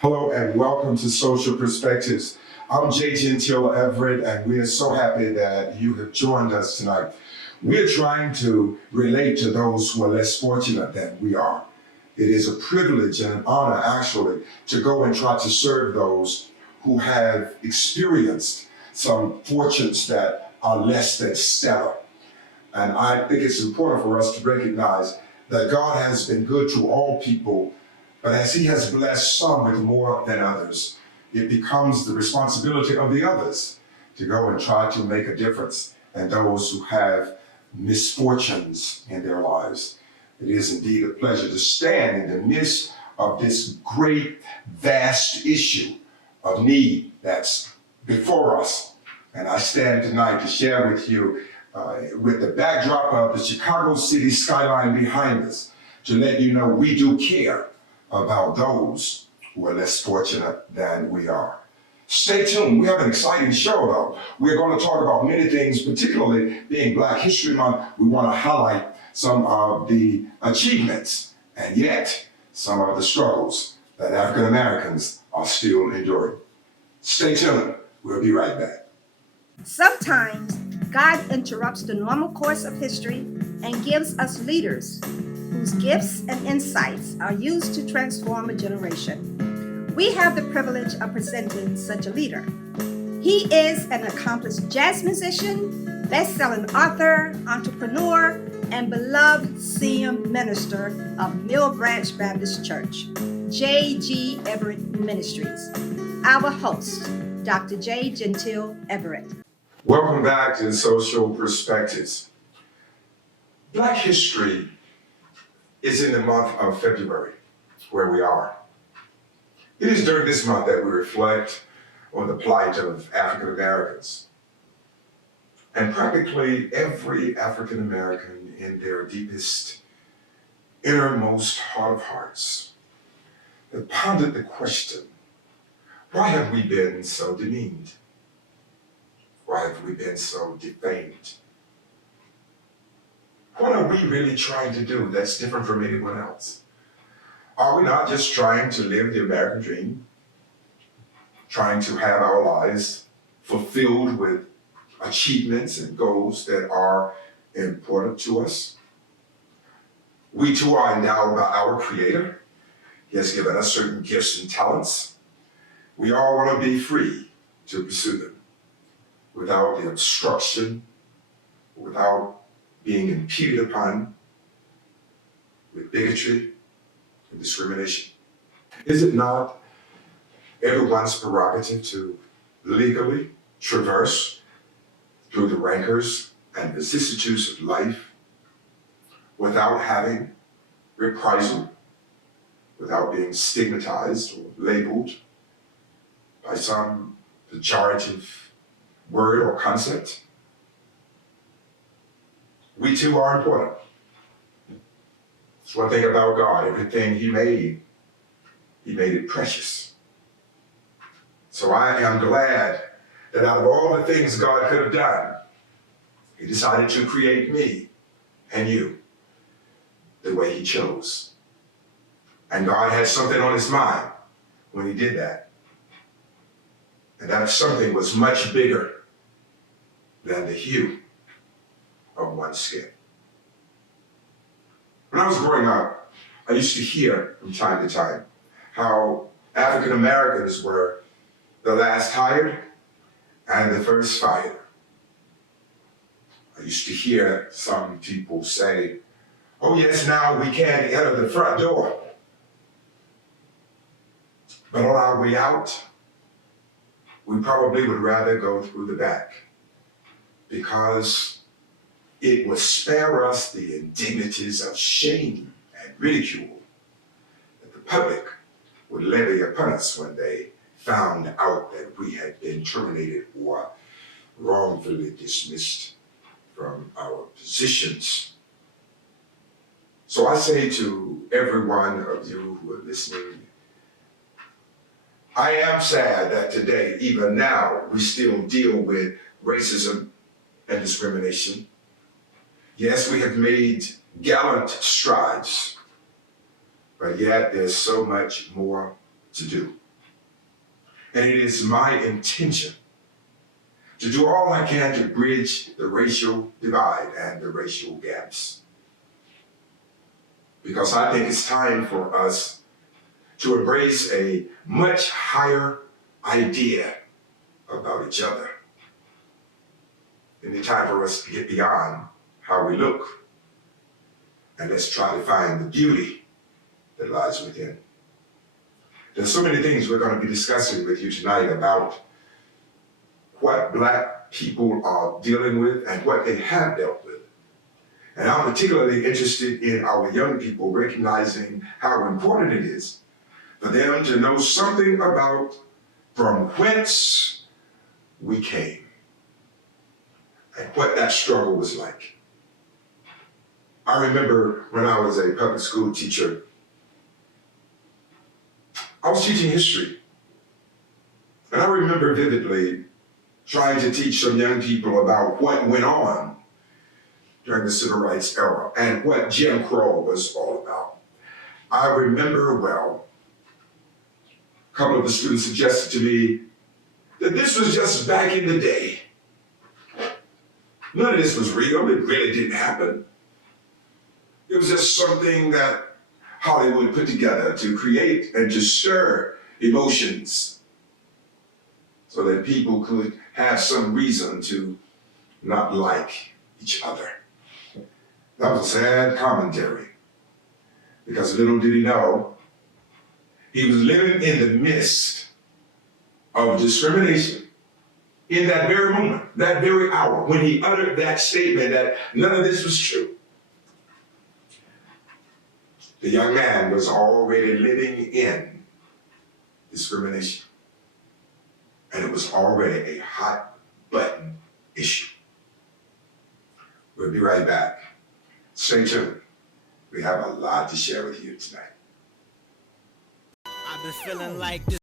Hello and welcome to Social Perspectives. I'm Jay Gentile Everett, and we are so happy that you have joined us tonight. We're trying to relate to those who are less fortunate than we are. It is a privilege and an honor, actually, to go and try to serve those who have experienced some fortunes that are less than stellar. And I think it's important for us to recognize that God has been good to all people, but as He has blessed some with more than others, it becomes the responsibility of the others to go and try to make a difference in those who have misfortunes in their lives. It is indeed a pleasure to stand in the midst of this great, vast issue of need that's before us. And I stand tonight to share with you, with the backdrop of the Chicago city skyline behind us, to let you know we do care about those who are less fortunate than we are. Stay tuned. We have an exciting show, though. We're going to talk about many things, particularly being Black History Month. We want to highlight some of the achievements and yet some of the struggles that African Americans are still enduring. Stay tuned. We'll be right back. Sometimes God interrupts the normal course of history and gives us leaders whose gifts and insights are used to transform a generation. We have the privilege of presenting such a leader. He is an accomplished jazz musician, best-selling author, entrepreneur, and beloved senior minister of Mill Branch Baptist Church, J.G. Everett Ministries. Our host, Dr. J. Gentile Everett. Welcome back to Social Perspectives. Black history is in the month of February, where we are. It is during this month that we reflect on the plight of African Americans. And practically every African American in their deepest, innermost heart of hearts have pondered the question, why have we been so demeaned? Why have we been so defamed? What are we really trying to do that's different from anyone else? Are we not just trying to live the American dream? Trying to have our lives fulfilled with achievements and goals that are important to us? We too are endowed by our Creator. He has given us certain gifts and talents. We all want to be free to pursue them without the obstruction, without being impeded upon with bigotry and discrimination. Is it not everyone's prerogative to legally traverse through the rancors and vicissitudes of life without having reprisal, without being stigmatized or labeled by some pejorative word or concept? We too are important. It's one thing about God. Everything He made it precious. So I am glad that out of all the things God could have done, He decided to create me and you the way He chose. And God had something on His mind when He did that. And that something was much bigger than the hue of one's skin. When I was growing up, I used to hear from time to time how African Americans were the last hired and the first fired. I used to hear some people say, oh yes, now we can't enter the front door. But on our way out, we probably would rather go through the back because it would spare us the indignities of shame and ridicule that the public would levy upon us when they found out that we had been terminated or wrongfully dismissed from our positions. So I say to every one of you who are listening, I am sad that today, even now, we still deal with racism and discrimination. Yes, we have made gallant strides, but yet there's so much more to do. and it is my intention to do all I can to bridge the racial divide and the racial gaps. Because I think it's time for us to embrace a much higher idea about each other. It's time for us to get beyond how we look, and let's try to find the beauty that lies within. There's so many things we're going to be discussing with you tonight about what Black people are dealing with and what they have dealt with. And I'm particularly interested in our young people recognizing how important it is for them to know something about from whence we came and what that struggle was like. I remember when I was a public school teacher, I was teaching history. And I remember vividly trying to teach some young people about what went on during the civil rights era and what Jim Crow was all about. I remember well, a couple of the students suggested to me that this was just back in the day. None of this was real. It really didn't happen. It was just something that Hollywood put together to create and to stir emotions so that people could have some reason to not like each other. That was a sad commentary, because little did he know, he was living in the midst of discrimination in that very moment, that very hour, when he uttered that statement that none of this was true. The young man was already living in discrimination, and it was already a hot button issue. We'll be right back. Stay tuned. We have a lot to share with you tonight. I've been feeling like this.